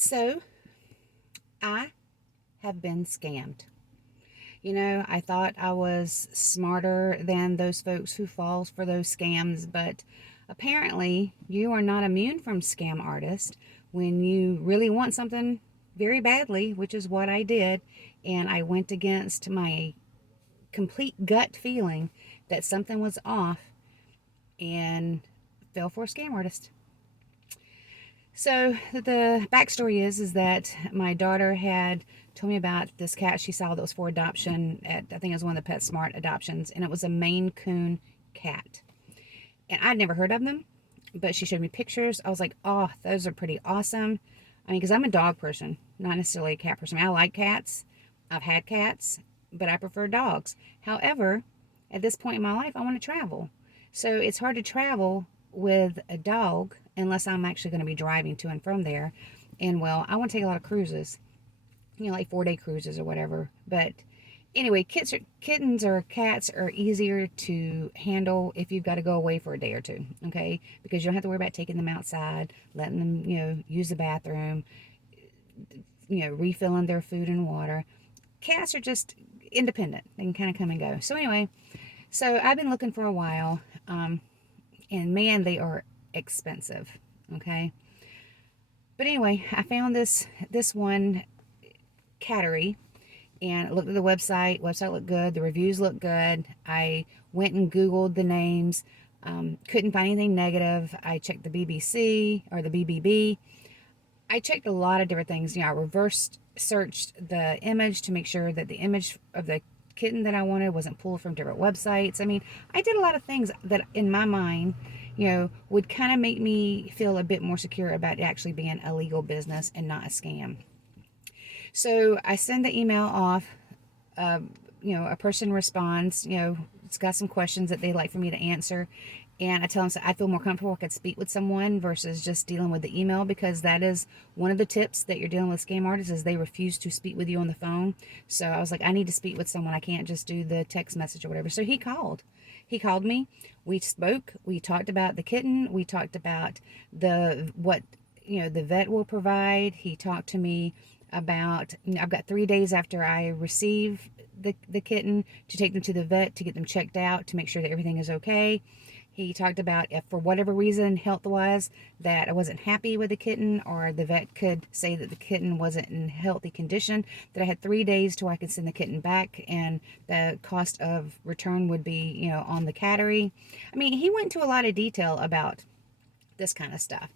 So, I have been scammed. You know, I thought I was smarter than those folks who fall for those scams, but apparently you are not immune from scam artists when you really want something very badly, which is what I did, and I went against my complete gut feeling that something was off and fell for a scam artist. So the backstory is that my daughter had told me about this cat she saw that was for adoption at, I think it was one of the PetSmart adoptions, and it was a Maine Coone cat. And I'd never heard of them, but she showed me pictures. I was like, oh, those are pretty awesome. I mean, because I'm a dog person, not necessarily a cat person. I mean, I like cats. I've had cats, but I prefer dogs. However, at this point in my life, I want to travel. So it's hard to travel with a dog unless I'm actually going to be driving to and from there. And well, I want to take a lot of cruises, like 4-day cruises or whatever. But anyway, kittens or cats are easier to handle if you've got to go away for a day or two, okay? Because you don't have to worry about taking them outside, letting them, use the bathroom, refilling their food and water. Cats are just independent. They can kind of come and go. So anyway, so I've been looking for a while, and man, they are expensive, okay? But anyway, I found this one cattery, and I looked at the website. Website looked good. The reviews looked good. I went and Googled the names. Couldn't find anything negative. I checked the BBC or the BBB. I checked a lot of different things. I reverse searched the image to make sure that the image of the kitten that I wanted wasn't pulled from different websites. I mean, I did a lot of things that in my mind, would kind of make me feel a bit more secure about it actually being a legal business and not a scam. So I send the email off. A person responds. It's got some questions that they'd like for me to answer. And I tell them so I feel more comfortable I could speak with someone versus just dealing with the email, because that is one of the tips that you're dealing with scam artists is they refuse to speak with you on the phone. So I was like, I need to speak with someone. I can't just do the text message or whatever. So he called. He called me. We spoke. We talked about the kitten. We talked about what the vet will provide. He talked to me about, I've got 3 days after I receive the kitten to take them to the vet to get them checked out to make sure that everything is okay. He talked about if for whatever reason, health-wise, that I wasn't happy with the kitten, or the vet could say that the kitten wasn't in healthy condition, that I had 3 days till I could send the kitten back, and the cost of return would be, on the cattery. I mean, he went into a lot of detail about this kind of stuff.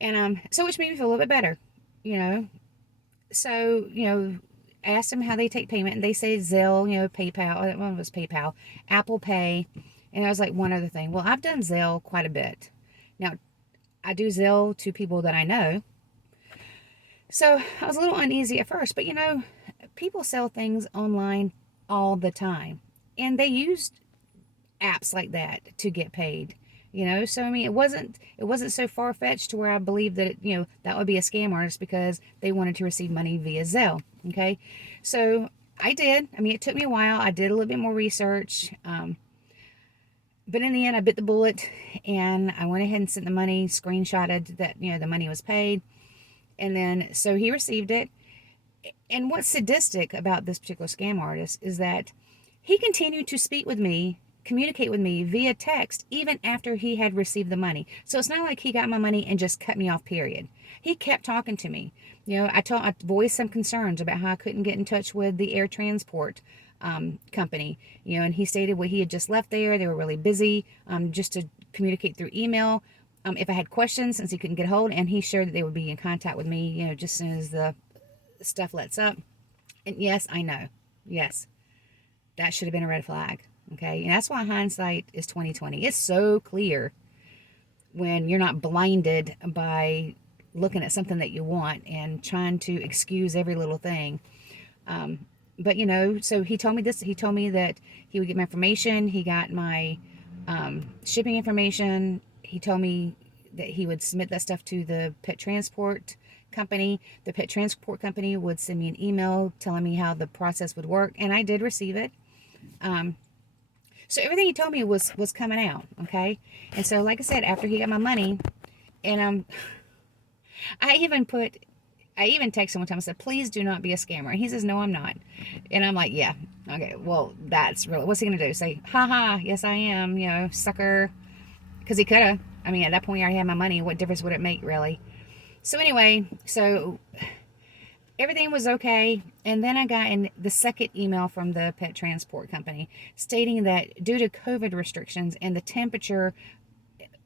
And so which made me feel a little bit better, you know. So, asked them how they take payment, and they say Zelle, PayPal, one was PayPal, Apple Pay. And I was like, one other thing. Well, I've done Zelle quite a bit. Now, I do Zelle to people that I know. So I was a little uneasy at first, but people sell things online all the time. And they used apps like that to get paid. So I mean, it wasn't so far-fetched to where I believed that that would be a scam artist because they wanted to receive money via Zelle. Okay, so I did. I mean, it took me a while. I did a little bit more research. But in the end, I bit the bullet, and I went ahead and sent the money, screenshotted that, the money was paid. And then, so he received it. And what's sadistic about this particular scam artist is that he continued to speak with me, communicate with me via text, even after he had received the money. So it's not like he got my money and just cut me off, period. He kept talking to me. I voiced some concerns about how I couldn't get in touch with the air transport company, and he stated what he had just left there. They were really busy, just to communicate through email. If I had questions, since he couldn't get a hold, and he shared that they would be in contact with me, just as soon as the stuff lets up. And yes, I know. Yes, that should have been a red flag. Okay. And that's why hindsight is 2020. It's so clear when you're not blinded by looking at something that you want and trying to excuse every little thing. But so he told me this. He told me that he would get my information. He got my shipping information. He told me that he would submit that stuff to the pet transport company. The pet transport company would send me an email telling me how the process would work, and I did receive it. So everything he told me was coming out, okay? And so, like I said, after he got my money, and I even put I even texted him one time. I said, please do not be a scammer. And he says, no, I'm not. And I'm like, yeah, okay, well, that's really, what's he going to do? Say, haha, yes, I am, you know, sucker. Because he could have. I mean, at that point, I already had my money. What difference would it make, really? So anyway, so everything was okay. And then I got in the second email from the pet transport company stating that due to COVID restrictions and the temperature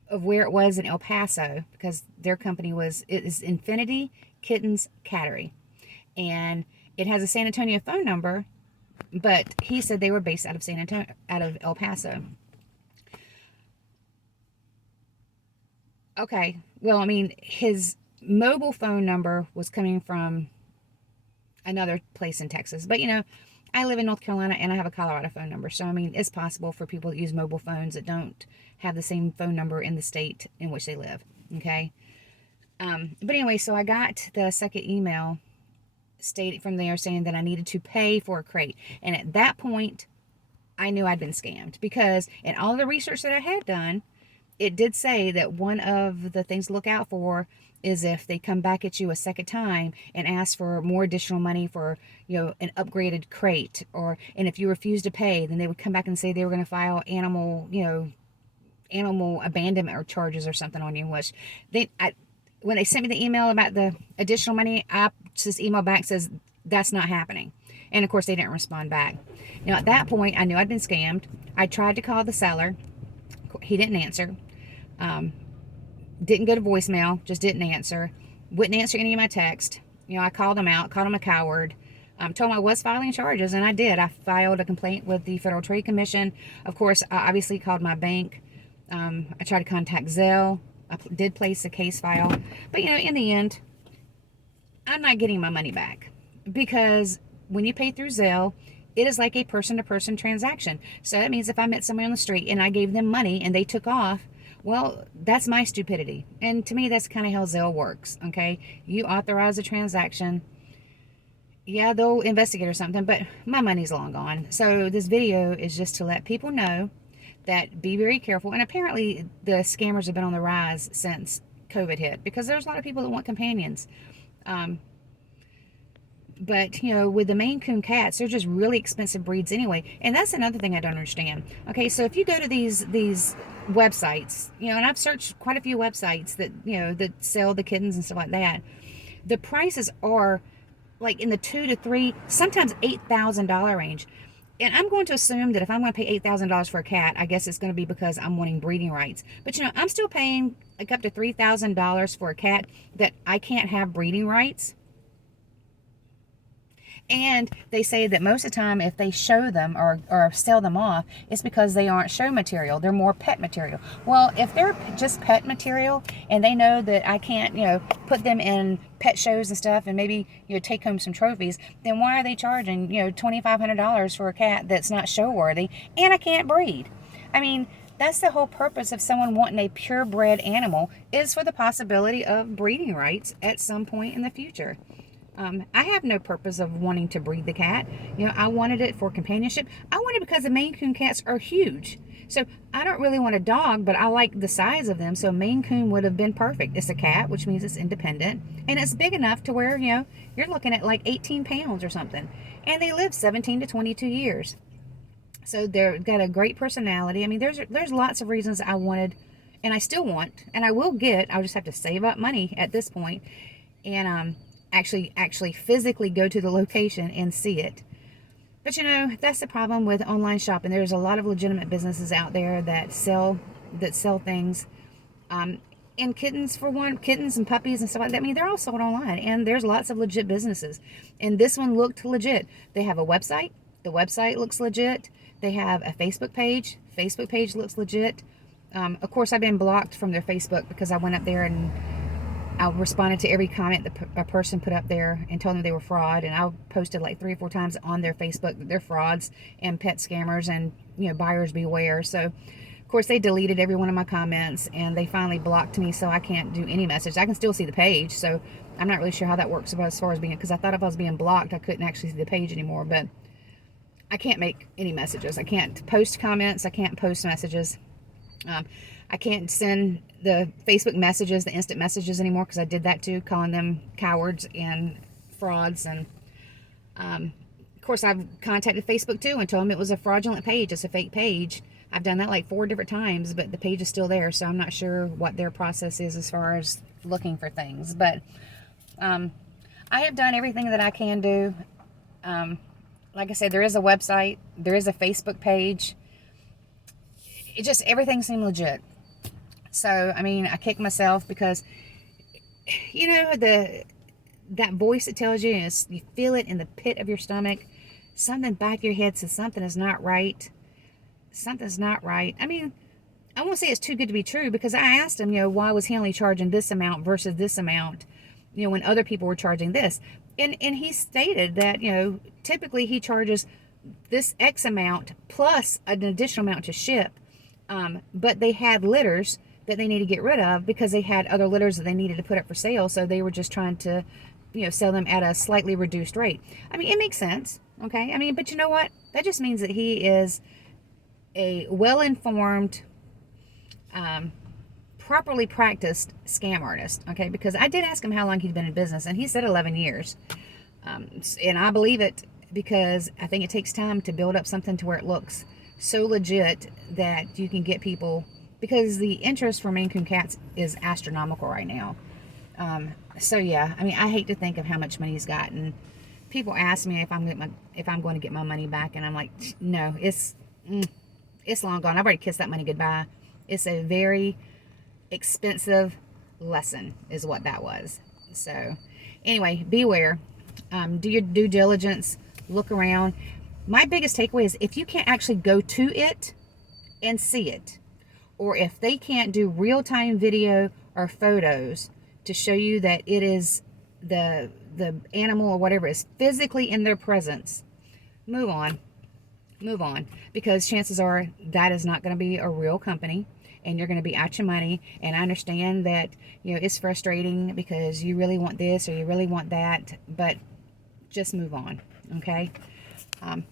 of where it was in El Paso, because their company it is Infinity Kittens Cattery. And it has a San Antonio phone number, but he said they were based out of El Paso. Okay, well, I mean, his mobile phone number was coming from another place in Texas. But, you know, I live in North Carolina and I have a Colorado phone number. So, I mean, it's possible for people that use mobile phones that don't have the same phone number in the state in which they live. Okay. But anyway, so I got the second email stated from there saying that I needed to pay for a crate. And at that point, I knew I'd been scammed because in all the research that I had done, it did say that one of the things to look out for is if they come back at you a second time and ask for more additional money for, you know, an upgraded crate, and if you refuse to pay, then they would come back and say they were going to file animal abandonment or charges or something on you. Which when they sent me the email about the additional money, I just email back says that's not happening. And of course they didn't respond back. Now at that point I knew I'd been scammed. I tried to call the seller. He didn't answer. Didn't go to voicemail, just didn't answer. Wouldn't answer any of my text. You know, I called him out, called him a coward. Told him I was filing charges, and I did. I filed a complaint with the Federal Trade Commission. Of course, I obviously called my bank. I tried to contact Zelle. I did place a case file. But, you know, in the end, I'm not getting my money back. Because when you pay through Zelle, it is like a person-to-person transaction. So that means if I met somebody on the street and I gave them money and they took off, well, that's my stupidity. And to me, that's kind of how Zelle works, okay? You authorize a transaction. Yeah, they'll investigate or something, but my money's long gone. So this video is just to let people know that be very careful. And apparently the scammers have been on the rise since COVID hit because there's a lot of people that want companions. But, you know, with the Maine Coone cats, they're just really expensive breeds anyway. And that's another thing I don't understand. Okay, so if you go to these websites, you know, and I've searched quite a few websites that, you know, that sell the kittens and stuff like that, the prices are like in the $2,000 to $3,000, sometimes $8,000 range. And I'm going to assume that if I'm going to pay $8,000 for a cat, I guess it's going to be because I'm wanting breeding rights. But, you know, I'm still paying like up to $3,000 for a cat that I can't have breeding rights. And they say that most of the time if they show them or sell them off, it's because they aren't show material. They're more pet material. Well, if they're just pet material and they know that I can't, you know, put them in pet shows and stuff and maybe, you know, take home some trophies, then why are they charging, you know, $2,500 for a cat that's not show worthy and I can't breed? I mean, that's the whole purpose of someone wanting a purebred animal, is for the possibility of breeding rights at some point in the future. I have no purpose of wanting to breed the cat. You know, I wanted it for companionship. I want it because the Maine Coone cats are huge. So I don't really want a dog, but I like the size of them. So Maine Coone would have been perfect. It's a cat, which means it's independent. And it's big enough to where, you know, you're looking at like 18 pounds or something. And they live 17 to 22 years. So they've got a great personality. I mean, there's lots of reasons I wanted, and I still want, and I will get. I'll just have to save up money at this point. And, actually physically go to the location and see it. But you know, that's the problem with online shopping. There's a lot of legitimate businesses out there that sell things. And kittens, for one, kittens and puppies and stuff like that, I mean, they're all sold online, and there's lots of legit businesses. And this one looked legit. They have a website. The website looks legit. They have a Facebook page. Facebook page looks legit. Of course, I've been blocked from their Facebook because I went up there and I responded to every comment that a person put up there and told them they were fraud. And I posted like 3 or 4 times on their Facebook that they're frauds and pet scammers and, you know, buyers beware. So, of course, they deleted every one of my comments and they finally blocked me, so I can't do any message. I can still see the page, so I'm not really sure how that works as far as being, because I thought if I was being blocked, I couldn't actually see the page anymore. But I can't make any messages. I can't post comments. I can't post messages. I can't send the Facebook messages, the instant messages anymore, because I did that too, calling them cowards and frauds. And of course, I've contacted Facebook too and told them it was a fraudulent page. It's a fake page. I've done that like 4 different times, but the page is still there. So I'm not sure what their process is as far as looking for things. But I have done everything that I can do. Like I said, there is a website. There is a Facebook page. It just, everything seemed legit. So, I mean, I kick myself because, you know, that voice that tells you, you feel it in the pit of your stomach. Something back of your head says something is not right. Something's not right. I mean, I won't say it's too good to be true, because I asked him, you know, why was he only charging this amount versus this amount, you know, when other people were charging this. And he stated that, you know, typically he charges this X amount plus an additional amount to ship. But they had litters that they need to get rid of because they had other litters that they needed to put up for sale. So they were just trying to, you know, sell them at a slightly reduced rate. I mean, it makes sense. Okay. I mean, but you know what? That just means that he is a well-informed, properly practiced scam artist. Okay. Because I did ask him how long he'd been in business, and he said 11 years. And I believe it, because I think it takes time to build up something to where it looks so legit that you can get people, because the interest for Maine Coone cats is astronomical right now. So yeah, I mean, I hate to think of how much money he's gotten. People ask me if I'm going to get my money back, and I'm like, no, it's long gone. I've already kissed that money goodbye. It's a very expensive lesson, is what that was. So anyway, beware. Do your due diligence. Look around. My biggest takeaway is, if you can't actually go to it and see it, or if they can't do real-time video or photos to show you that it is the animal or whatever is physically in their presence, move on. Move on. Because chances are that is not going to be a real company, and you're going to be out your money. And I understand that, you know, it's frustrating because you really want this or you really want that, but just move on. Okay?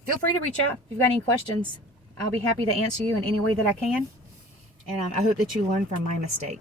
Feel free to reach out if you've got any questions. I'll be happy to answer you in any way that I can. And I hope that you learn from my mistake.